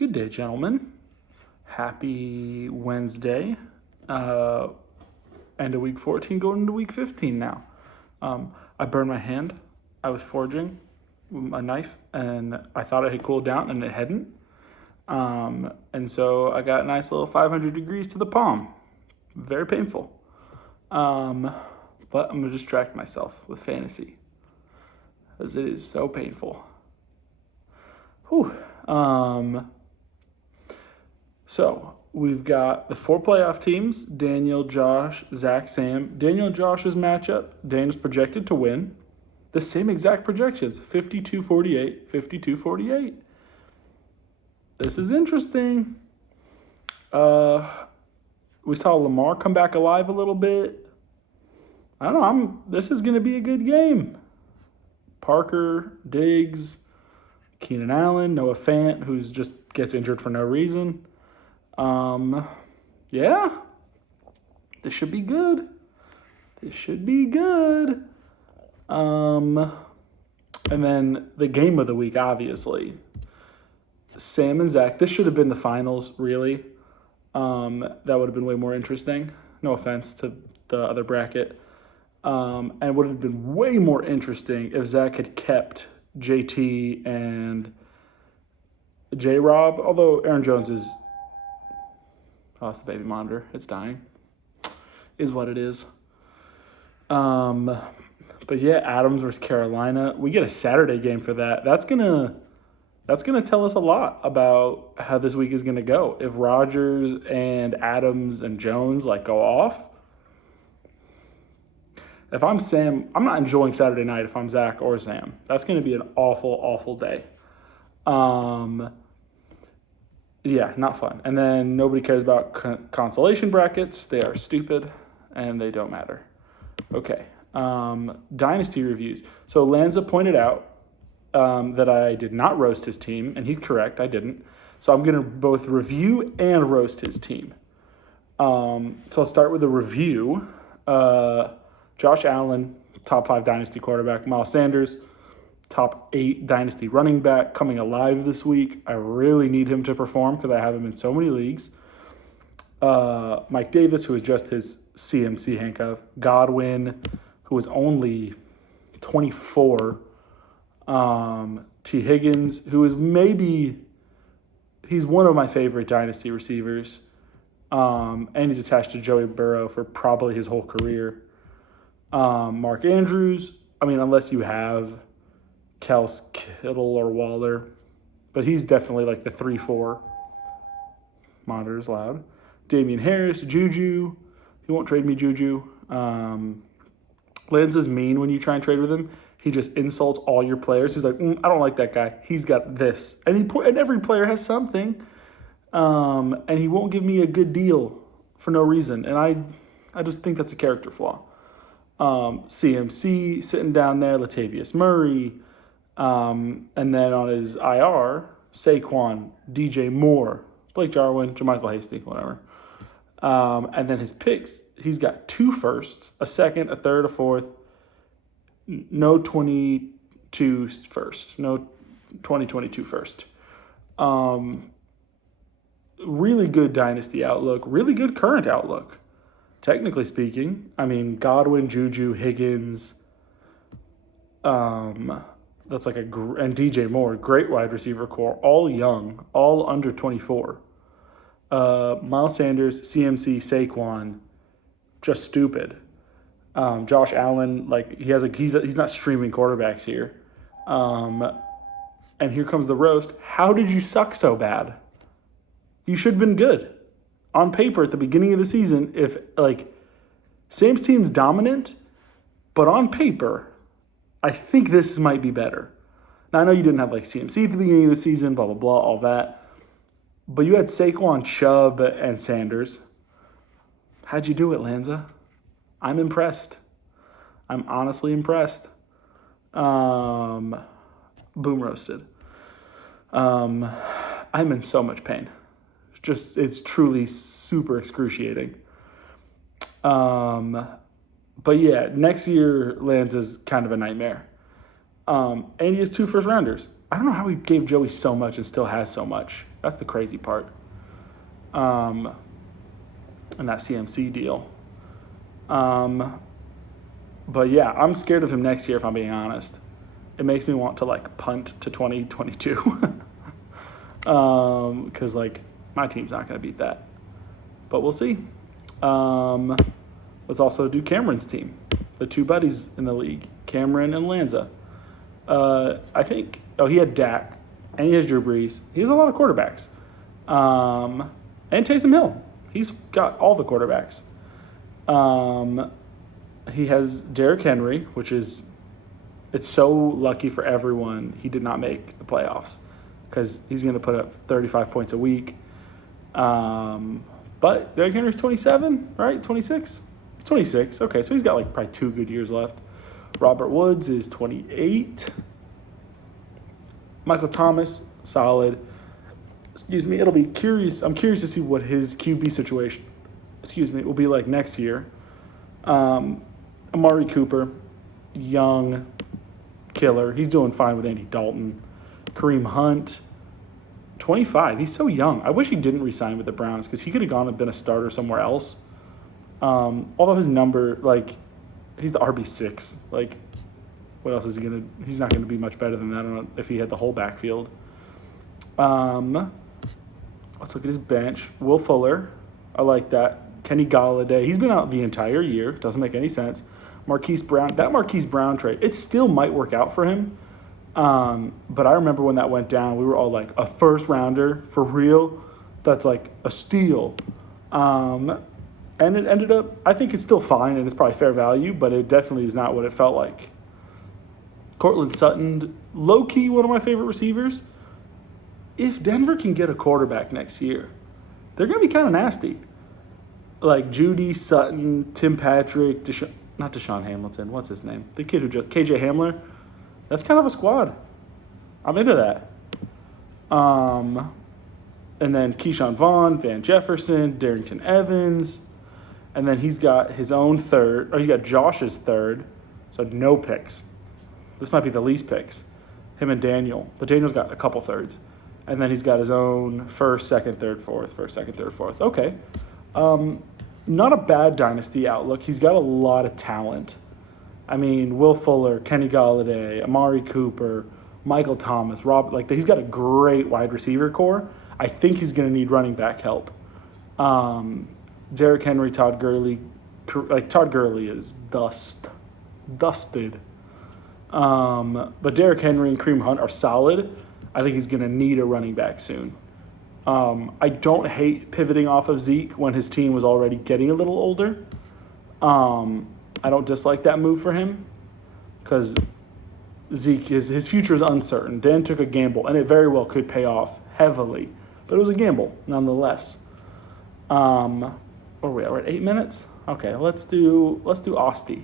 Good day, gentlemen. Happy Wednesday. End of week 14, going into week 15 now. I burned my hand. I was forging a knife, and I thought it had cooled down, and it hadn't. And so I got a nice little 500 degrees to the palm. Very painful. But I'm going to distract myself with fantasy, as it is so painful. Whew. So we've got the 4 playoff teams: Daniel, Josh, Zach, Sam. Daniel and Josh's matchup, Daniel's projected to win. The same exact projections, 52-48, 52-48. This is interesting. We saw Lamar come back alive a little bit. I don't know. This is going to be a good game. Parker, Diggs, Keenan Allen, Noah Fant, who just gets injured for no reason. Yeah, this should be good. And then the game of the week, obviously. Sam and Zach. This should have been the finals, really. That would have been way more interesting. No offense to the other bracket. And would have been way more interesting if Zach had kept JT and J-Rob. Although Aaron Jones is... Oh, it's the baby monitor. It's dying. Is what it is. But yeah, Adams versus Carolina. We get a Saturday game for that. That's gonna tell us a lot about how this week is gonna go. If Rodgers and Adams and Jones go off. If I'm Sam, I'm not enjoying Saturday night if I'm Zach or Sam. That's gonna be an awful, awful day. Yeah, not fun. And then nobody cares about consolation brackets. They are stupid, and they don't matter. Okay. Dynasty reviews. So Lanza pointed out that I did not roast his team, and he's correct, I didn't. So I'm going to both review and roast his team. So I'll start with a review. Josh Allen, top 5 Dynasty quarterback. Miles Sanders, top 8 Dynasty running back, coming alive this week. I really need him to perform because I have him in so many leagues. Mike Davis, who is just his CMC handcuff. Godwin, who is only 24. T. Higgins, who is he's one of my favorite Dynasty receivers. And he's attached to Joey Burrow for probably his whole career. Mark Andrews, unless you have Kels, Kittle, or Waller. But he's definitely the 3-4. Monitor's loud. Damian Harris, Juju. He won't trade me Juju. Lanza's mean when you try and trade with him. He just insults all your players. He's like, I don't like that guy. He's got this. And every player has something. And he won't give me a good deal for no reason. And I just think that's a character flaw. CMC sitting down there, Latavius Murray. And then on his IR, Saquon, DJ Moore, Blake Jarwin, JaMychal Hasty, whatever. And then his picks, he's got 2 firsts, a second, a third, a fourth, no 22 first, no 2022 first. Really good dynasty outlook, really good current outlook. Technically speaking, Godwin, Juju, Higgins, that's and DJ Moore, great wide receiver core, all young, all under 24. Miles Sanders, CMC, Saquon, just stupid. Josh Allen, he's not streaming quarterbacks here. And here comes the roast. How did you suck so bad? You should have been good. On paper at the beginning of the season, if Sam's team's dominant, but on paper, I think this might be better. Now I know you didn't have CMC at the beginning of the season, blah blah blah, all that. But you had Saquon, Chubb, and Sanders. How'd you do it, Lanza? I'm impressed. I'm honestly impressed. Boom roasted. I'm in so much pain. It's truly super excruciating. But yeah, next year Lanza's kind of a nightmare. And he has 2 first-rounders. I don't know how he gave Joey so much and still has so much. That's the crazy part. And that CMC deal. But yeah, I'm scared of him next year, if I'm being honest. It makes me want to, like, punt to 2022. Because, like, my team's not going to beat that. But we'll see. Let's also do Cameron's team. The 2 buddies in the league, Cameron and Lanza. I think, he had Dak, and he has Drew Brees. He has a lot of quarterbacks. And Taysom Hill. He's got all the quarterbacks. He has Derrick Henry, which is, it's so lucky for everyone he did not make the playoffs because he's going to put up 35 points a week. But Derrick Henry's 27, right? 26? He's 26. Okay, so he's got like probably 2 good years left. Robert Woods is 28. Michael Thomas, solid. It'll be curious. I'm curious to see what his QB situation, will be like next year. Amari Cooper, young killer. He's doing fine with Andy Dalton. Kareem Hunt, 25. He's so young. I wish he didn't resign with the Browns because he could have gone and been a starter somewhere else. Although his number, like, he's the RB6. Like, what else is he going to – he's not going to be much better than that. I don't know if he had the whole backfield. Let's look at his bench. Will Fuller, I like that. Kenny Golladay, he's been out the entire year. Doesn't make any sense. Marquise Brown, that Marquise Brown trade, it still might work out for him. But I remember when that went down, we were all like, a first rounder for real? That's like a steal. And it ended up, I think it's still fine and it's probably fair value, but it definitely is not what it felt like. Cortland Sutton, low-key one of my favorite receivers. If Denver can get a quarterback next year, they're going to be kind of nasty. Like Judy, Sutton, Tim Patrick, not Deshaun Hamilton. What's his name? The kid who just KJ Hamler. That's kind of a squad. I'm into that. And then Keyshawn Vaughn, Van Jefferson, Darrington Evans, and then he's got his own third. Or he's got Josh's third, so no picks. This might be the least picks. Him and Daniel, but Daniel's got a couple thirds, and then he's got his own first, second, third, fourth. First, second, third, fourth. Okay. Not a bad dynasty outlook. He's got a lot of talent. I mean, Will Fuller, Kenny Golladay, Amari Cooper, Michael Thomas, he's got a great wide receiver core. I think he's going to need running back help. Derrick Henry, Todd Gurley, Todd Gurley is dusted. But Derrick Henry and Kareem Hunt are solid. I think he's going to need a running back soon. I don't hate pivoting off of Zeke when his team was already getting a little older. I don't dislike that move for him because Zeke, his future is uncertain. Dan took a gamble, and it very well could pay off heavily, but it was a gamble nonetheless. Where are we at? We're at 8 minutes? Okay, let's do Osty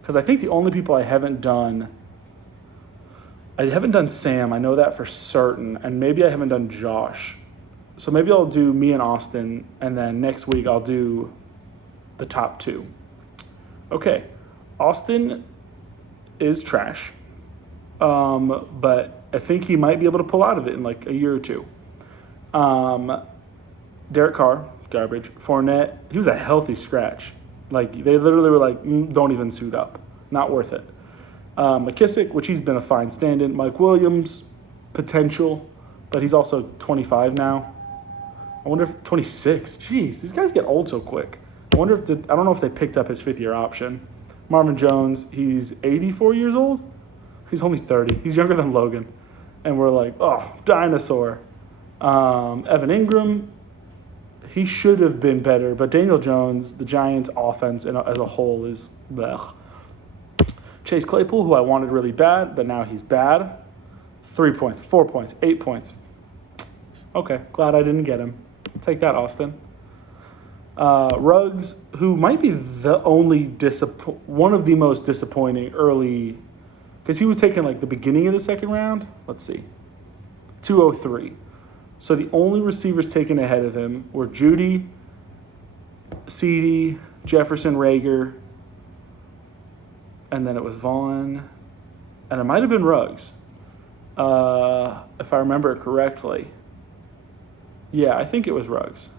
because I think the only people I haven't done Sam. I know that for certain, and maybe I haven't done Josh. So maybe I'll do me and Austin, and then next week I'll do the top 2. Okay, Austin is trash, but I think he might be able to pull out of it in like a year or 2. Derek Carr, garbage. Fournette, he was a healthy scratch. Like, they literally were like, don't even suit up. Not worth it. McKissick, which he's been a fine stand-in. Mike Williams, potential, but he's also 25 now. I wonder if 26. Jeez, these guys get old so quick. I wonder if I don't know if they picked up his 5th-year option. Marvin Jones, he's 84 years old. He's only 30. He's younger than Logan. And we're like, oh, dinosaur. Evan Ingram, he should have been better, but Daniel Jones, the Giants' offense as a whole is blech. Chase Claypool, who I wanted really bad, but now he's bad. 3 points, 4 points, 8 points. Okay, glad I didn't get him. Take that, Austin. Ruggs, who might be the only one of the most disappointing early, because he was taken like the beginning of the second round. Let's see, 203. So the only receivers taken ahead of him were Judy, CeeDee, Jefferson, Rager, and then it was Vaughn, and it might have been Ruggs, if I remember it correctly. Yeah, I think it was Ruggs.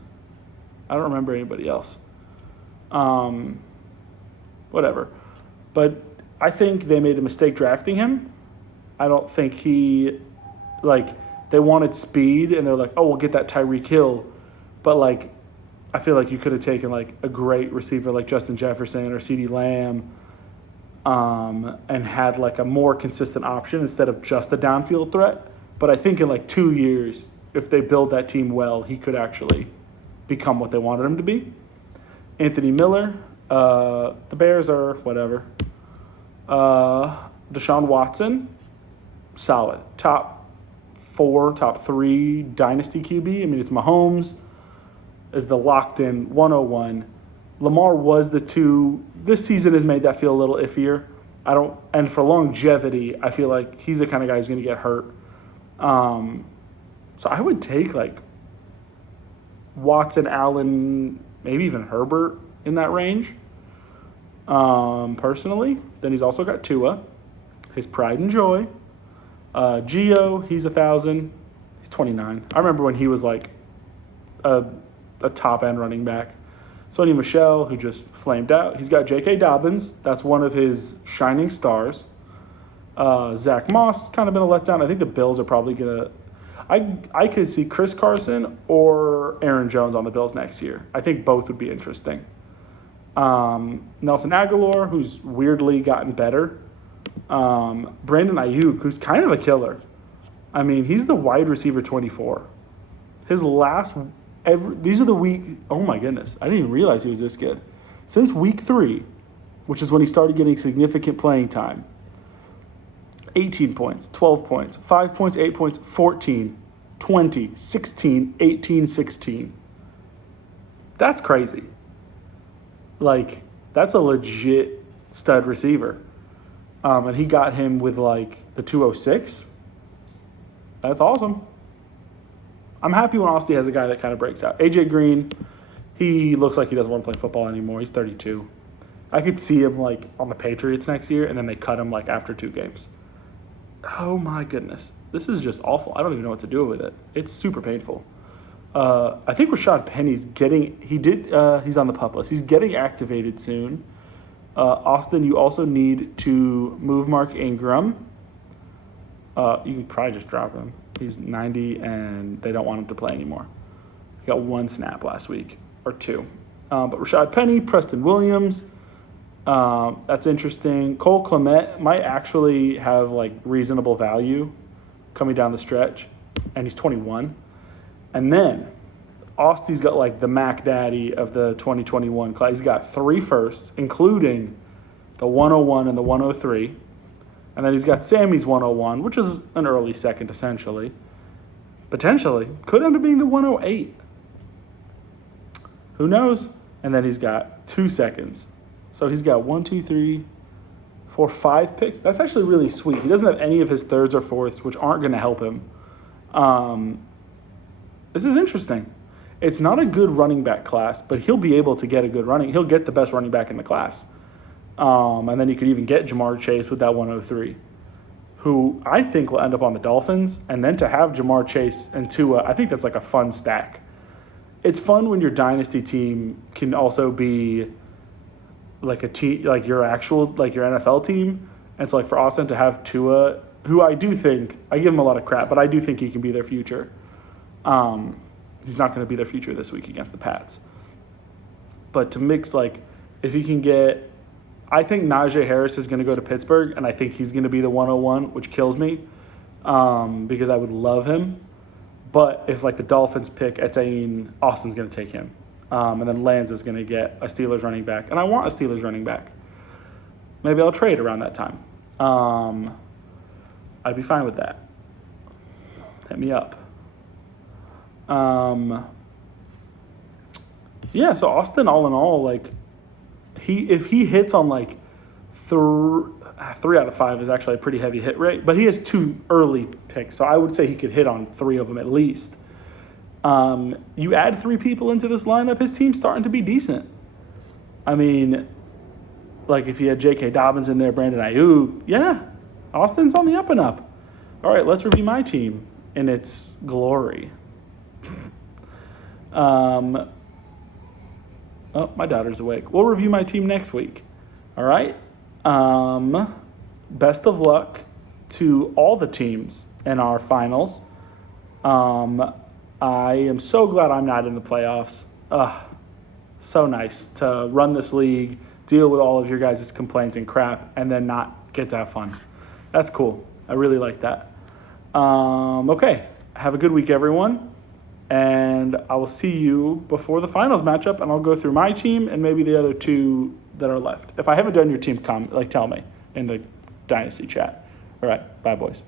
I don't remember anybody else. Whatever. But I think they made a mistake drafting him. I don't think they wanted speed, and they're like, oh, we'll get that Tyreek Hill. But, I feel like you could have taken, a great receiver like Justin Jefferson or CeeDee Lamb and had, a more consistent option instead of just a downfield threat. But I think in, 2 years, if they build that team well, he could actually become what they wanted him to be. Anthony Miller, the Bears are whatever. Deshaun Watson, solid. Top 4, top 3 dynasty QB. I mean, it's Mahomes is the locked-in 101. Lamar was the 2. This season has made that feel a little iffier. And for longevity, I feel like he's the kind of guy who's going to get hurt. So I would take Watson, Allen, maybe even Herbert in that range. Personally, then he's also got Tua, his pride and joy. Gio, he's 1,000. He's 29. I remember when he was a top end running back. Sonny Michel, who just flamed out. He's got J.K. Dobbins. That's one of his shining stars. Zach Moss, kind of been a letdown. I think the Bills are probably going to... I could see Chris Carson or Aaron Jones on the Bills next year. I think both would be interesting. Nelson Aguilar, who's weirdly gotten better. Brandon Ayuk, who's kind of a killer. I mean, he's the wide receiver 24. His these are the week... Oh, my goodness. I didn't even realize he was this good. Since week 3, which is when he started getting significant playing time, 18 points, 12 points, 5 points, 8 points, 14, 20, 16, 18, 16. That's crazy. That's a legit stud receiver. And he got him with, the 206. That's awesome. I'm happy when Austin has a guy that kind of breaks out. AJ Green, he looks like he doesn't want to play football anymore. He's 32. I could see him, on the Patriots next year, and then they cut him, after 2 games. Oh, my goodness. This is just awful. I don't even know what to do with it. It's super painful. I think Rashad Penny's he's on the PUP list. He's getting activated soon. Austin, you also need to move Mark Ingram. You can probably just drop him. He's 90, and they don't want him to play anymore. He got 1 snap last week, or 2. But Rashad Penny, Preston Williams, that's interesting. Cole Kmet might actually have, reasonable value coming down the stretch, and he's 21. And then Austy's got, the Mac Daddy of the 2021 class. He's got 3 firsts, including the 101 and the 103. And then he's got Sammy's 101, which is an early second, essentially. Potentially. Could end up being the 108. Who knows? And then he's got 2 seconds. So he's got 1, 2, 3, 4, 5 picks. That's actually really sweet. He doesn't have any of his thirds or fourths, which aren't going to help him. This is interesting. It's not a good running back class, but he'll be able to get a good running. He'll get the best running back in the class. And then you could even get Jamar Chase with that 103, who I think will end up on the Dolphins. And then to have Jamar Chase and Tua, I think that's a fun stack. It's fun when your dynasty team can also be a team, your actual, your NFL team. And so for Austin to have Tua, who I do think, I give him a lot of crap, but I do think he can be their future. He's not going to be their future this week against the Pats. But to mix, if he can get... I think Najee Harris is going to go to Pittsburgh, and I think he's going to be the 101, which kills me because I would love him. But if, the Dolphins pick Etienne, Austin's going to take him. And then Lance is going to get a Steelers running back. And I want a Steelers running back. Maybe I'll trade around that time. I'd be fine with that. Hit me up. So Austin, all in all, if he hits on 3 out of 5 is actually a pretty heavy hit rate, but he has 2 early picks, so I would say he could hit on 3 of them at least. You add 3 people into this lineup, his team's starting to be decent. I mean, if you had J.K. Dobbins in there, Brandon Ayuk, yeah, Austin's on the up and up. All right, let's review my team in its glory. Oh, my daughter's awake. We'll review my team next week. All right. Best of luck to all the teams in our finals. I am so glad I'm not in the playoffs. So nice to run this league, deal with all of your guys' complaints and crap, and then not get to have fun. That's cool. I really like that. Okay. Have a good week, everyone. And I will see you before the finals matchup, and I'll go through my team and maybe the other two that are left. If I haven't done your team, tell me in the Dynasty chat. All right. Bye, boys.